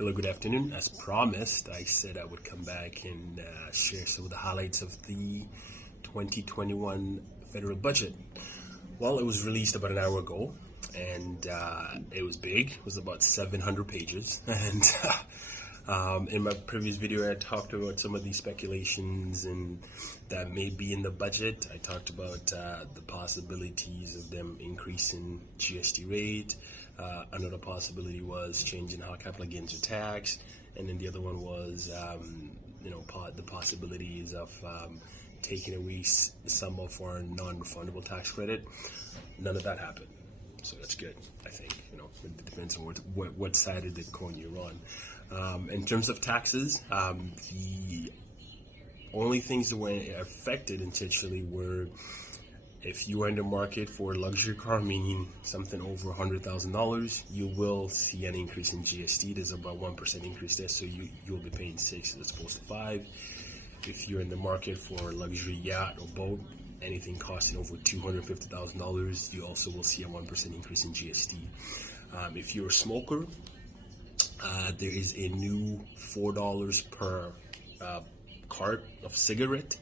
Hello, good afternoon. As promised, I said I would come back and share some of the highlights of the 2021 federal budget. Well, it was released about an hour ago, and it was big. It was about 700 pages. And in my previous video, I talked about some of these speculations and that may be in the budget. I talked about the possibilities of them increasing GST rate. Another possibility was changing how capital gains are taxed, and then the other one was, the possibilities of taking away some of our non-refundable tax credit. None of that happened, so that's good. I think it depends on what side of the coin you're on. In terms of taxes, the only things that were affected essentially were if you are in the market for a luxury car, meaning something over $100,000, you will see an increase in GST. There's about 1% increase there, so you'll be paying 6 as opposed to 5. If you're in the market for a luxury yacht or boat, anything costing over $250,000, you also will see a 1% increase in GST. If you're a smoker, there is a new $4 per cart of cigarette.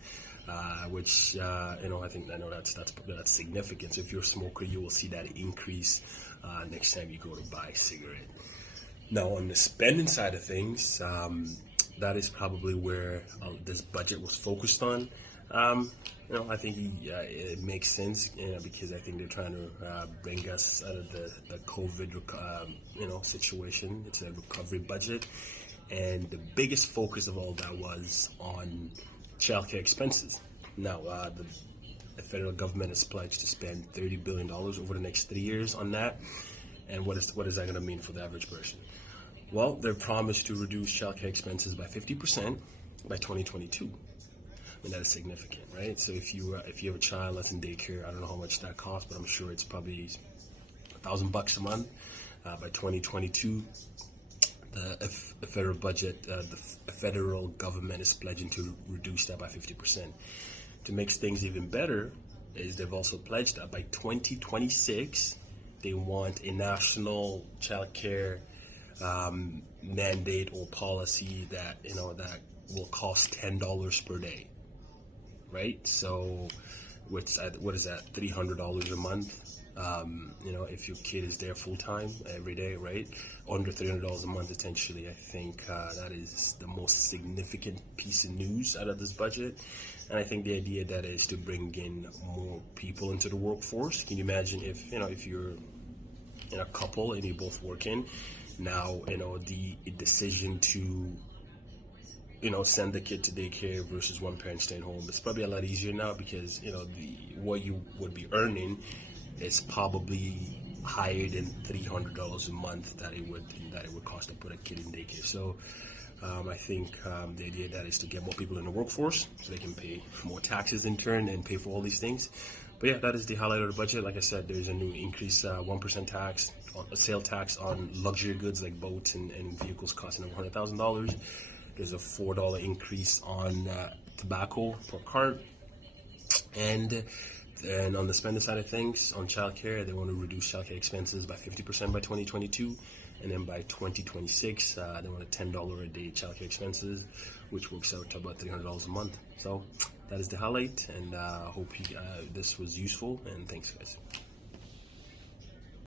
Which I know that's significant. So if you're a smoker, you will see that increase next time you go to buy a cigarette. Now, on the spending side of things, that is probably where this budget was focused on. I think it makes sense, because I think they're trying to bring us out of the COVID, situation. It's a recovery budget, and the biggest focus of all that was on childcare expenses. Now, the federal government has pledged to spend $30 billion over the next 3 years on that. And what is that going to mean for the average person? Well, they're promised to reduce childcare expenses by 50% by 2022. I mean, that is significant, right? So if you have a child that's in daycare, I don't know how much that costs, but I'm sure it's probably $1,000 a month. By 2022, the federal budget, the federal government is pledging to reduce that by 50%. To make things even better, is they've also pledged that by 2026, they want a national child care mandate or policy that that will cost $10 per day, right? So, what is that? $300 a month. If your kid is there full time every day, right? Under $300 a month, essentially. I think that is the most significant piece of news out of this budget. And I think the idea that is to bring in more people into the workforce. Can you imagine if you're in a couple and you're both working? Now, the decision to send the kid to daycare versus one parent staying home, it's probably a lot easier now because what you would be earning is probably higher than $300 a month that it would cost to put a kid in daycare. So I think the idea that is to get more people in the workforce so they can pay more taxes in turn and pay for all these things. But yeah, that is the highlight of the budget. Like I said, there's a new increase, 1% tax, a sale tax on luxury goods like boats and vehicles costing over $100,000. There's a $4 increase on tobacco per cart. And on the spending side of things, on childcare, they want to reduce childcare expenses by 50% by 2022, and then by 2026, they want a $10 a day childcare expenses, which works out to about $300 a month. So that is the highlight, and I hope this was useful, and thanks, guys.